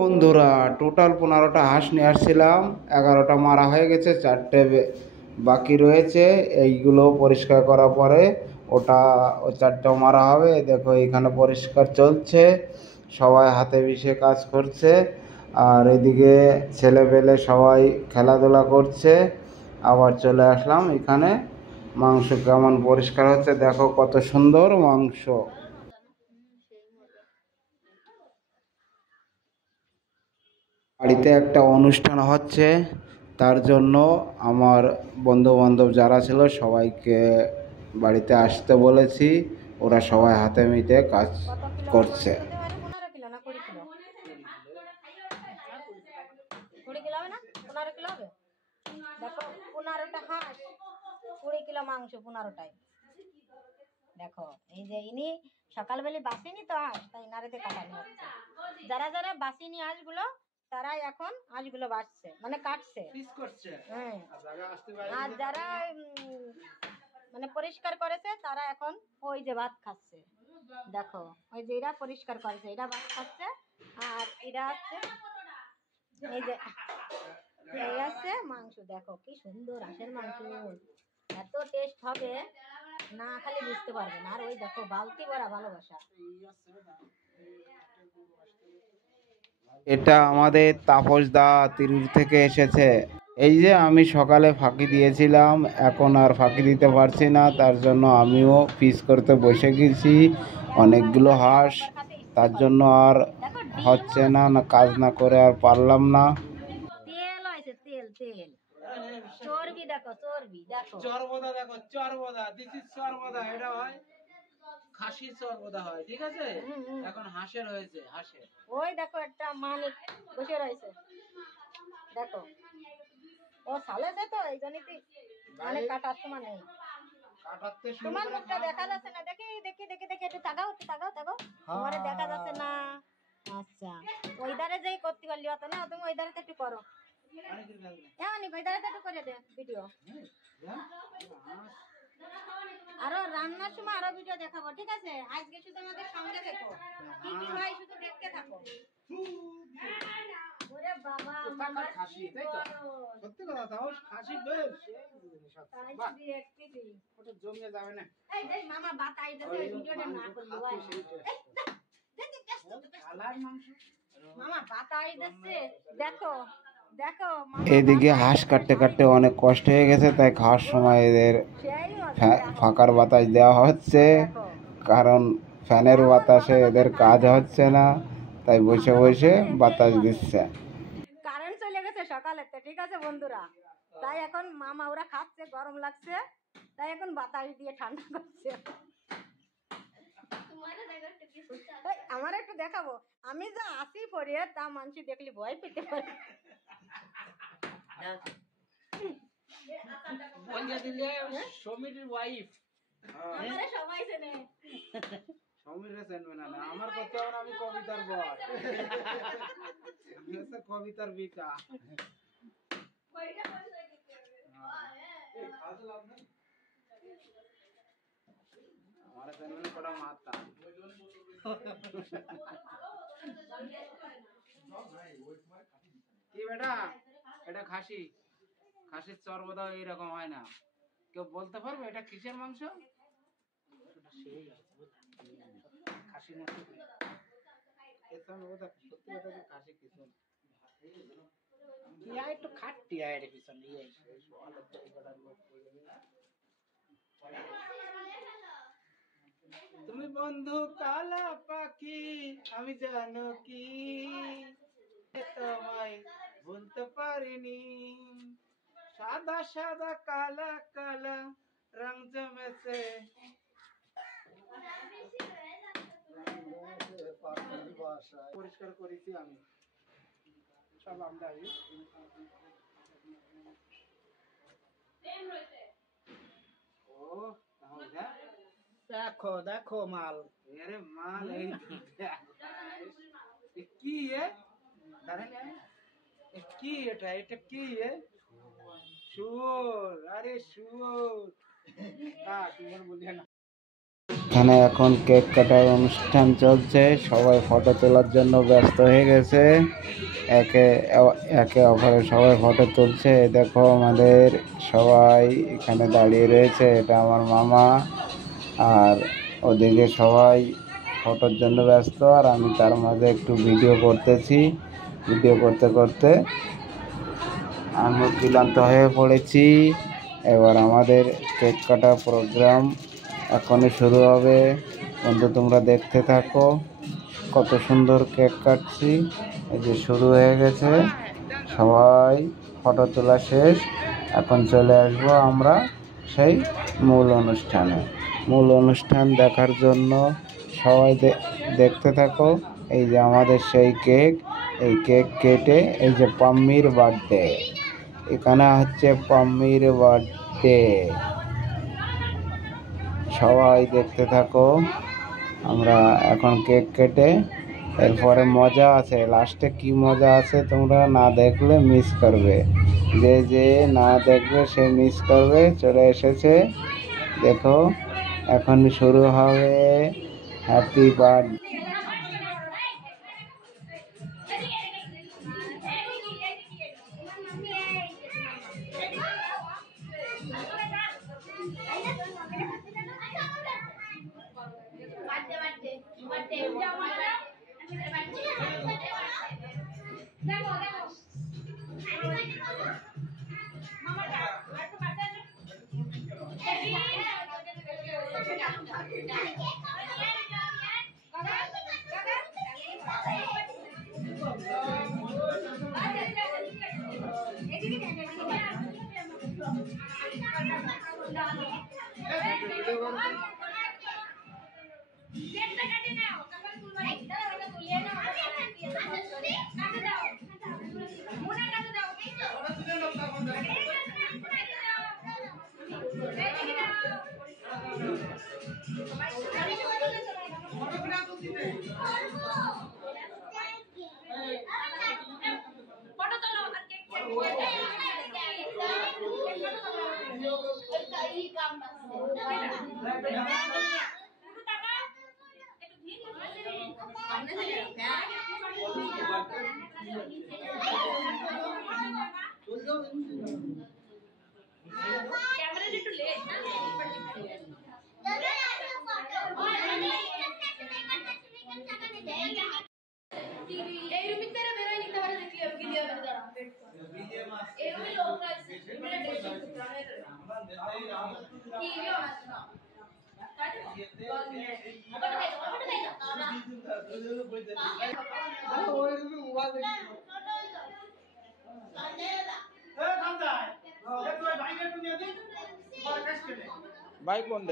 বন্ধুরা, টোটাল 15টা হাঁস নিয়ে আসছিলাম। 11টা মারা হয়ে গেছে, 4টে বাকি রয়েছে। এইগুলো পরিষ্কার করার পরে ও 4টা মারা হবে। দেখো এখানে পরিষ্কার চলছে, সবাই হাতে পিষে কাজ করছে। আর এদিকে ছেলেপেলে সবাই খেলাধুলা করছে। আবার চলে আসলাম এখানে। মাংস কেমন পরিষ্কার হচ্ছে দেখো, কত সুন্দর মাংস। বাড়িতে একটা অনুষ্ঠান হচ্ছে, তার জন্য আমার বন্ধু বান্ধব যারা ছিল সবাইকে বাড়িতে আসতে বলেছি। ওরা সবাই হাতে মিটে কাজ করছে। 15 কিলো না 20 কিলো? 20 কিলো হবে না? 15 কিলো হবে। দেখো 15টা হাঁস, 20 কিলো মাংস 15টায়। দেখো এই যে ইনি সকালবেলা বাসিনি তো হাঁস, তাই ইনারেতে কাটানো হচ্ছে। যারা যারা বাসিনি হাঁসগুলো তারাই এখন হাঁসগুলো বাছছে, মানে কাটছে। হ্যাঁ, আর যারা মানে পরিষ্কার করেছে তারা এখন ওই যে ভাত খাচ্ছে। দেখো ওই যে এরা পরিষ্কার করেছে, এরা ভাত খাচ্ছে। আর এরা হচ্ছে এই যে এই আছে মাংস। দেখো কি সুন্দর হাঁসের মাংস, এত টেস্ট হবে না খালি বুঝতে পারবে না। আর ওই দেখো বালতি ভরা ভালোবাসা। এটা আমাদের তাপস দা তিরুর থেকে এসেছে। এই যে আমি সকালে ফাঁকি দিয়েছিলাম, এখন আর ফাঁকি দিতে পারছি না, তার জন্য আমিও পিস করতে বসে গেছি অনেকগুলো হাঁস। তার জন্য আর হচ্ছে না, কাজ না করে আর পারলাম না। তেল হয়েছে, তেল তেল চর্বি। দেখো চর্বি, দেখো চর্বদা, দেখো চর্বদা, দিস ইজ চর্বদা। এটা হয় খাসির চর্বদা হয়, ঠিক আছে। এখন হাঁসের হয়েছে, হাঁসের। ওই দেখো একটা মানিক বসে রয়েছে, দেখো ও সালেছে তো এই জন্যই মানে কাটার সময় নেই। তোমার মুখটা দেখা যাচ্ছে না, দেখি দেখি দেখি দেখি একটু তাকাও, একটু তাকাও, তাকাও। তোমার দেখা যাচ্ছে না। আচ্ছা, ওই ধারে যেই করতে পারলি হতো না, তুমি ওই ধারে একটু করো। এমনই ওই ধারে একটু করে দে ভিডিও। আরো রান্নার সময় আরো ভিডিও দেখাবো, ঠিক আছে? আজকে শুধু আমাদের সঙ্গে থেকো, কি কি ভাই শুধু দেখতে থাকো। ওরে বাবা, মামার খাসি, তাই তো? সত্যি কথা, তাও খাসি বেশ তাই তো দেখতেছি। ওটা জমিয়ে যাবে না। এই দেখ মামা বাতাই দেছে, ওই ভিডিওটা না করলি ভাই। কালার মাংস মামা বাতাই দেছে, দেখো দেখো। এদিকে হাঁস কাটতে কাটতে অনেক কষ্ট হয়ে গেছে, তাই খাওয়ার সময় এদের ফাঁকার বাতাস দেওয়া হচ্ছে, কারণ ফ্যানের বাতাসে এদের কাজ হচ্ছে না, তাই বসে বসে বাতাস দিচ্ছে। কারেন্ট চলে গেছে সকালেতে, ঠিক আছে বন্ধুরা? তাই এখন মামা ওরা খাচ্ছে, গরম লাগছে, তাই এখন বাতাস দিয়ে ঠান্ডা করছে। আমার একটু দেখাবো, আমি যা আসি পরে তা মানুষ দেখলে ভয় পেতে পারে। সমীরের ওয়াইফ, আমারে সবাই চেনে। সমীরে চেনবে না, না আমার কথা। আমি কবিতার বর, কবিতার বিটা। আমার চেনবে না কটা মাতা। কি বেটা, এটা খাসি, খাসির চর্বদা এইরকম হয় না। কেউ বলতে পারবে এটা কিসের মাংস? খাসির মাংস সত্যি কথা, খাসি কিছু একটু খাটতি আয়ের পিছনে। তুমি বন্ধু কালা পাখি, আমি জানো কি তোমায় ভুলতে পারিনি। সাদা সাদা কালা কালা রং জমেছে। পরিষ্কার করেছি আমি সব আমদানি। ও দেখো দেখো মাল, আরে মাল এই কি কি এটা, এটা কি শুয়োর? আরে শুয়োর, তোমার বলিয়া না। এখানে এখন কেক কাটার অনুষ্ঠান চলছে, সবাই ফটো তোলার জন্য ব্যস্ত হয়ে গেছে, একে একে অপরের সবাই ফটো তুলছে। দেখো আমাদের সবাই এখানে দাঁড়িয়ে রয়েছে, এটা আমার মামা, আর ওদিকে সবাই ফটোর জন্য ব্যস্ত, আর আমি তার মাঝে একটু ভিডিও করতেছি। ভিডিও করতে করতে আমি ক্লান্ত হয়ে পড়েছি। এবার আমাদের কেক কাটা প্রোগ্রাম এখনই শুরু হবে। বন্ধু তোমরা দেখতে থাকো, কত সুন্দর কেক কাটছি। এই যে শুরু হয়ে গেছে, সবাই ফটো তোলা শেষ। এখন চলে আসবো আমরা সেই মূল অনুষ্ঠানে। মূল অনুষ্ঠান দেখার জন্য সবাই দেখতে থাকো। এই যে আমাদের সেই কেক, এই কেক কেটে এই যে পাম্মির বার্থডে, এখানে হচ্ছে পাম্মির বার্থডে। সবাই দেখতে থাকো। আমরা এখন কেক কেটে এরপরে মজা আছে, লাস্টে কি মজা আছে তোমরা না দেখলে মিস করবে। যে যে না দেখবে সে মিস করবে। চলে এসেছে, দেখো এখন শুরু হবে হ্যাপি বার্থডে। বাইক কোন